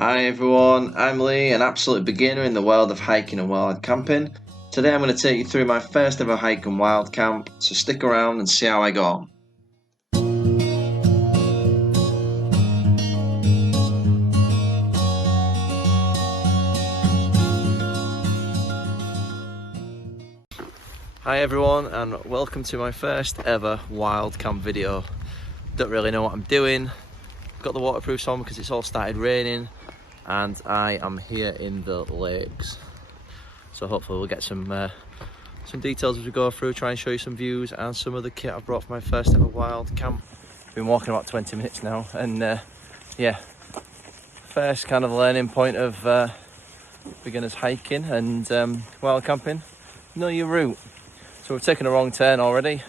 Hi everyone, I'm Lee, an absolute beginner in the world of hiking and wild camping. Today I'm going to take you through my first ever hike and wild camp, so stick around and see how I go on. Hi everyone, and welcome to my first ever wild camp video. Don't really know what I'm doing. Got the waterproofs on because it's all started raining, and I am here in the lakes. So hopefully we'll get some details as we go through, try and show you some views and some of the kit I've brought for my first ever wild camp. Been walking about 20 minutes now, and yeah, first kind of learning point of beginners hiking and wild camping. Know your route. So we've taken a wrong turn already,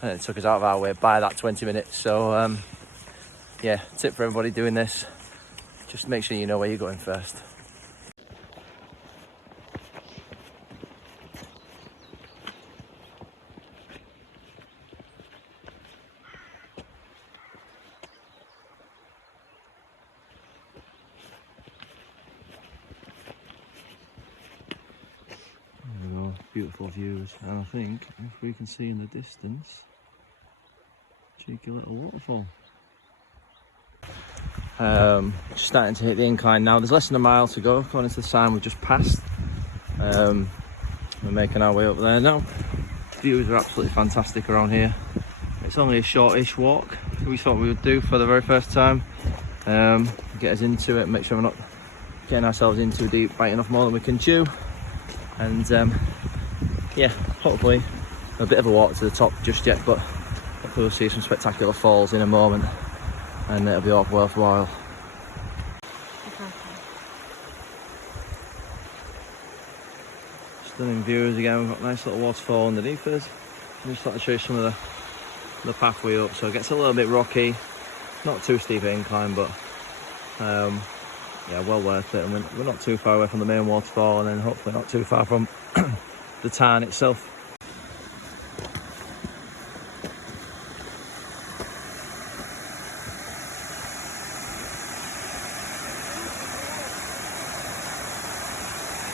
and it took us out of our way by that 20 minutes. So yeah, tip for everybody doing this, just make sure you know where you're going first. There we go, beautiful views, and I think if we can see in the distance, cheeky little waterfall. Starting to hit the incline now. There's less than a mile to go according to the sign we've just passed. We're making our way up there now. Views are absolutely fantastic around here. It's only a shortish walk we thought we would do for the very first time. Get us into it, make sure we're not getting ourselves in too deep, biting off more than we can chew, and yeah, hopefully a bit of a walk to the top just yet, but hopefully we'll see some spectacular falls in a moment and it'll be all worthwhile. Stunning views again. We've got a nice little waterfall underneath us. I'm just thought I'd show you some of the pathway up. So it gets a little bit rocky, not too steep an incline, but yeah, well worth it. And we're not too far away from the main waterfall, and then hopefully not too far from the Tarn itself.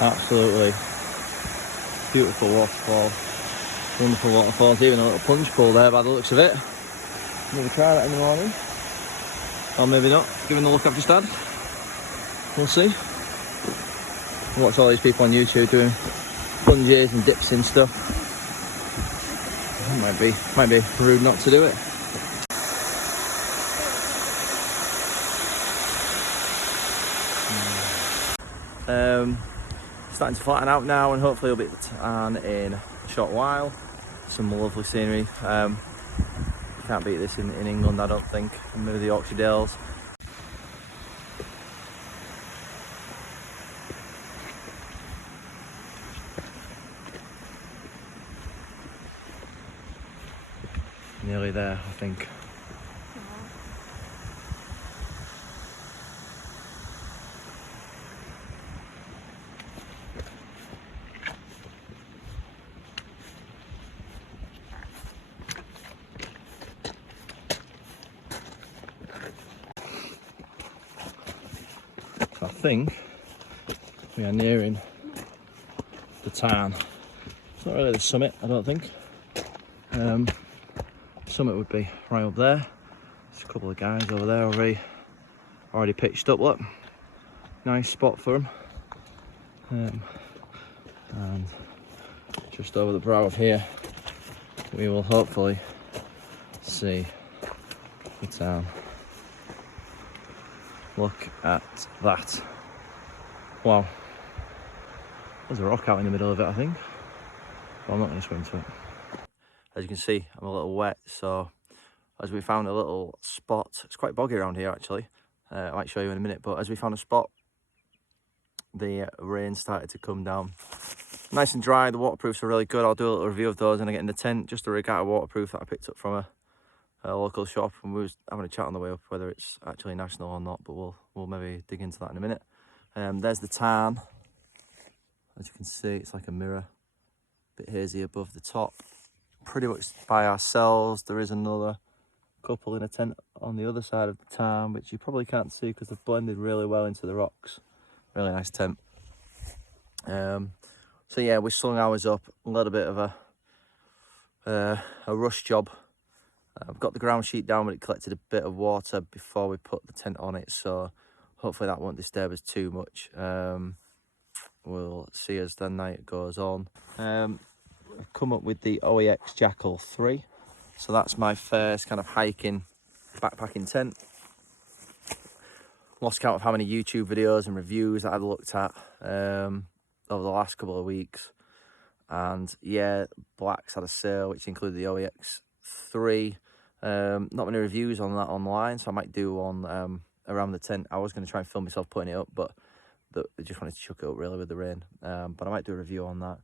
Absolutely beautiful waterfall, wonderful waterfalls, even a little plunge pool there by the looks of it. Maybe try that in the morning, or maybe not, given the look I've just had. We'll see. I watch all these people on YouTube doing plunges and dips and stuff. It might be rude not to do it. Starting to flatten out now, and hopefully it'll be the Tarn in a short while. Some lovely scenery. You can't beat this in England, I don't think. Maybe the Yorkshire Dales. Nearly there, I think. I think we are nearing the Tarn. It's not really the summit, I don't think. Summit would be right up there. There's a couple of guys over there already pitched up. Look, nice spot for them. And just over the brow of here, we will hopefully see the town. Look at that. Wow. There's a rock out in the middle of it, I think. But I'm not going to swim to it. As you can see, I'm a little wet, so as we found a little spot, it's quite boggy around here actually. I might show you in a minute, but as we found a spot, the rain started to come down. Nice and dry, the waterproofs are really good. I'll do a little review of those when I get in the tent. Just a regatta waterproof that I picked up from a local shop, and we was having a chat on the way up whether it's actually national or not, but we'll maybe dig into that in a minute. There's the Tarn. As you can see, it's like a mirror, a bit hazy above the top. Pretty much by ourselves. There is another couple in a tent on the other side of the Tarn, which you probably can't see because they've blended really well into the rocks. Really nice tent. So yeah, we slung ours up, a little bit of a rush job. I've got the ground sheet down, but it collected a bit of water before we put the tent on it, so hopefully that won't disturb us too much. We'll see as the night goes on. I've come up with the OEX Jackal 3, so that's my first kind of hiking backpacking tent. Lost count of how many YouTube videos and reviews that I've looked at over the last couple of weeks. And yeah, Black's had a sale which included the OEX 3. Not many reviews on that online, so I might do one around the tent. I was going to try and film myself putting it up, but I just wanted to chuck it up really with the rain. But I might do a review on that.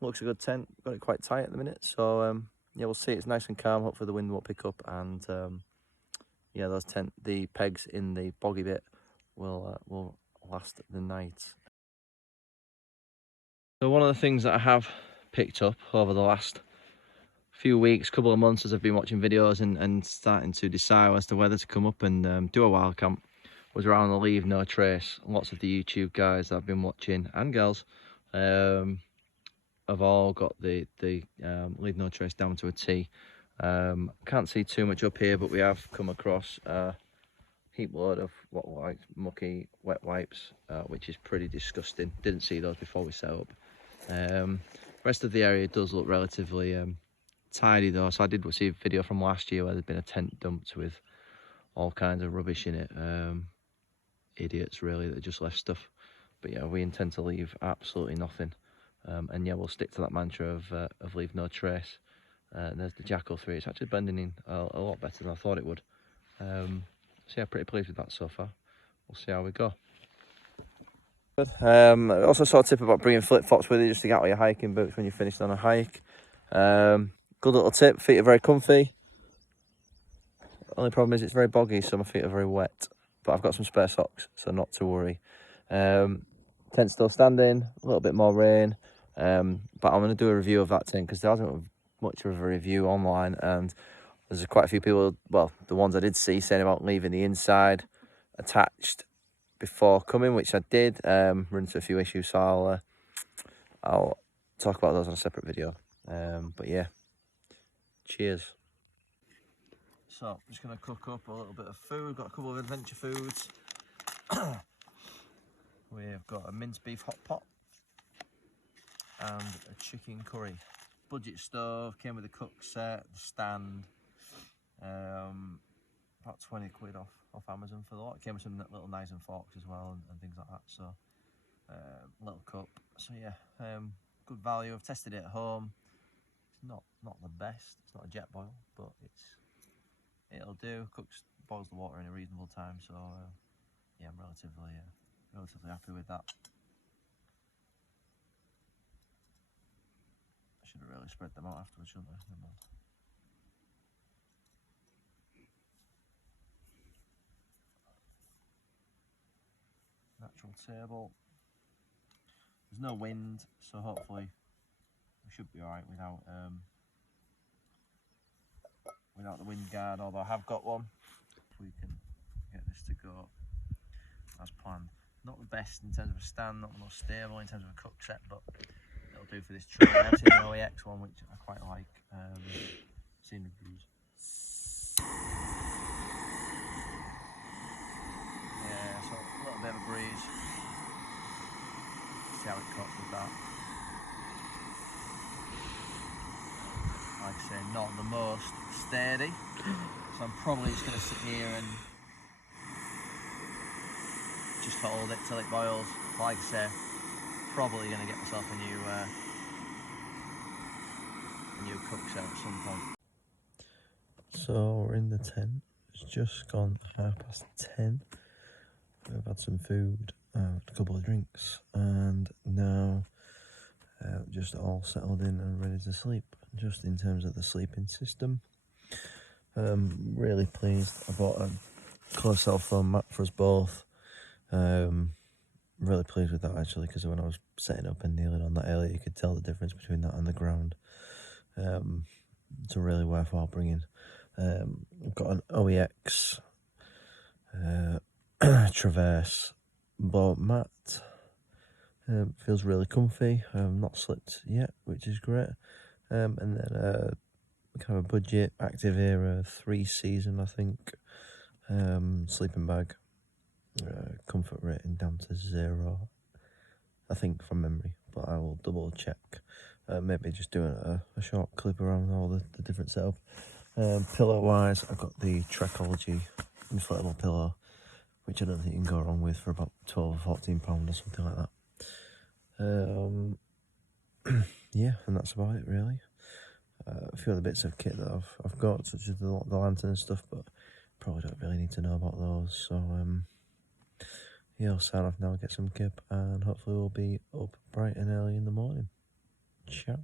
Looks a good tent, got it quite tight at the minute, so yeah, we'll see. It's nice and calm, hopefully the wind won't pick up, and yeah, the pegs in the boggy bit will last the night. So one of the things that I have picked up over the last few weeks, couple of months, as I've been watching videos and starting to decide as to whether to come up and do a wild camp, was around the Leave No Trace. Lots of the YouTube guys that I've been watching, and girls, have all got the Leave No Trace down to a T. Can't see too much up here, but we have come across a heap load of what look like mucky wet wipes, which is pretty disgusting. Didn't see those before we set up. Rest of the area does look relatively tidy though, so I did see a video from last year where there'd been a tent dumped with all kinds of rubbish in it. Idiots really that just left stuff, but yeah, we intend to leave absolutely nothing. And yeah, we'll stick to that mantra of leave no trace. There's the Jackal 3. It's actually blending in a lot better than I thought it would. So yeah, pretty pleased with that so far. We'll see how we go. I also saw a tip about bringing flip-flops with you just to get out of your hiking boots when you're finished on a hike. Good little tip. Feet are very comfy. Only problem is it's very boggy, so my feet are very wet. But I've got some spare socks, so not to worry. Tent's still standing, a little bit more rain. But I'm going to do a review of that tent because there hasn't much of a review online, and there's quite a few people, well, the ones I did see, saying about leaving the inside attached before coming, which I did. Run into a few issues, so I'll talk about those on a separate video. But yeah, cheers. So I'm just going to cook up a little bit of food. Got a couple of adventure foods. We've got a minced beef hot pot and a chicken curry. Budget stove, came with a cook set, the stand. About 20 quid off Amazon for the lot. It came with some little knives and forks as well and things like that. So little cup. So yeah, good value. I've tested it at home. It's not the best. It's not a jet boil, but it'll do. Boils the water in a reasonable time. So yeah, I'm relatively happy with that. I should have really spread them out afterwards, shouldn't I? Natural table. There's no wind, so hopefully we should be alright without the wind guard, although I have got one. If we can get this to go as planned. Not the best in terms of a stand, not the most stable in terms of a cook set, but it'll do for this trip. I've seen the OEX one, which I quite like. Seen reviews. Yeah, so a little bit of a breeze. See how it copes with that. Like I say, not the most sturdy, so I'm probably just going to sit here and just hold it till it boils. Like I say, probably going to get myself a new cook set at some point. So we're in the tent. It's just gone 10:30. We've had some food, a couple of drinks, and now just all settled in and ready to sleep. Just in terms of the sleeping system, really pleased. I bought a close cell foam mat for us both. Really pleased with that actually, because when I was setting up and kneeling on that earlier, you could tell the difference between that and the ground. It's a really worthwhile bringing. I've got an OEX Traverse boat mat. Feels really comfy. Not slipped yet, which is great. And then kind of a budget Active Era 3-season, I think. Sleeping bag. Comfort rating down to 0, I think, from memory, but I will double check. Maybe just doing a short clip around all the different setup. Pillow wise, I've got the Trekology inflatable pillow, which I don't think you can go wrong with, for about £12 or £14 or something like that. Yeah, and that's about it really. A few other bits of kit that I've got, such as the lantern and stuff, but probably don't really need to know about those. So yeah, I'll sign off now, get some kip, and hopefully we'll be up bright and early in the morning. Ciao.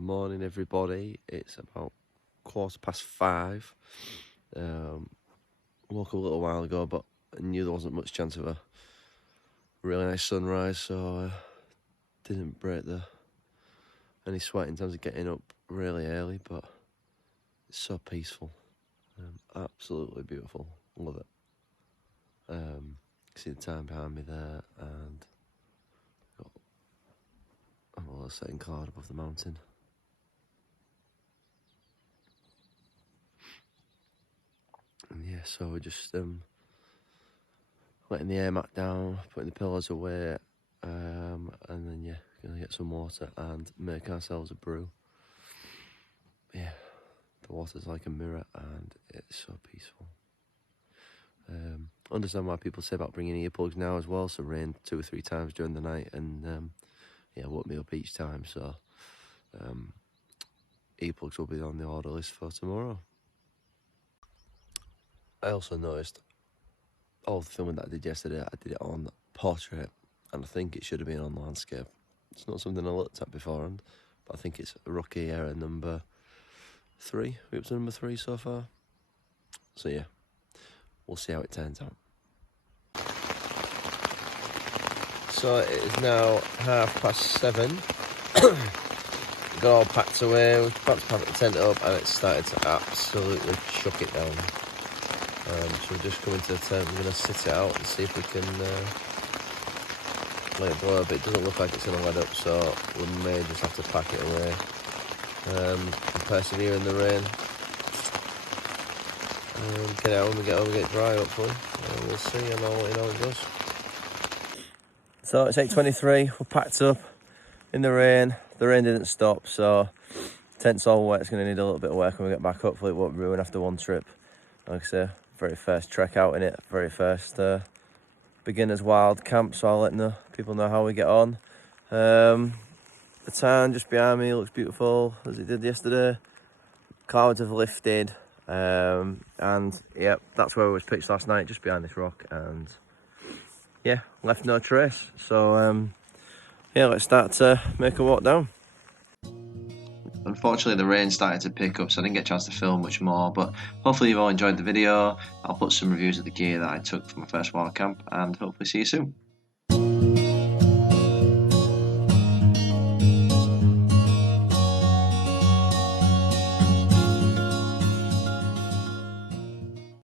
Morning everybody, it's about 5:15. Woke up a little while ago, but I knew there wasn't much chance of a really nice sunrise, so didn't break any sweat in terms of getting up really early, but it's so peaceful. Absolutely beautiful, love it. See the time behind me there, and got a little setting cloud above the mountain. And yeah, so we're just letting the air mat down, putting the pillows away, and then yeah, gonna get some water and make ourselves a brew. Yeah, the water's like a mirror and it's so peaceful. Understand why people say about bringing earplugs now as well, so rain 2 or 3 times during the night, and yeah, woke me up each time, so earplugs will be on the order list for tomorrow. I also noticed all the filming that I did yesterday, I did it on portrait, and I think it should have been on landscape. It's not something I looked at beforehand, but I think it's rookie error number 3. We're up to number 3 so far. So yeah, we'll see how it turns out. So it is now 7:30. Got all packed away, we're about to pack the tent up, and it's started to absolutely chuck it down. So we're just coming to the tent, we're going to sit it out and see if we can let it blow, but it doesn't look like it's going to let up, so we may just have to pack it away and persevere in the rain. Get it out when we get home, get it dry hopefully. We'll see, and I'll let you know how it goes. So it's 8:23, we're packed up in the rain didn't stop, so tent's all wet. It's going to need a little bit of work when we get back. Hopefully it won't ruin after one trip. Like I say, very first trek out in it, very first beginner's wild camp, so I'll let people know how we get on. The Tarn just behind me looks beautiful as it did yesterday. Clouds have lifted, and yeah, that's where we was pitched last night, just behind this rock, and yeah, left no trace. So yeah, let's start to make a walk down. Unfortunately, the rain started to pick up, so I didn't get a chance to film much more, but hopefully you've all enjoyed the video. I'll put some reviews of the gear that I took for my first wild camp, and hopefully see you soon.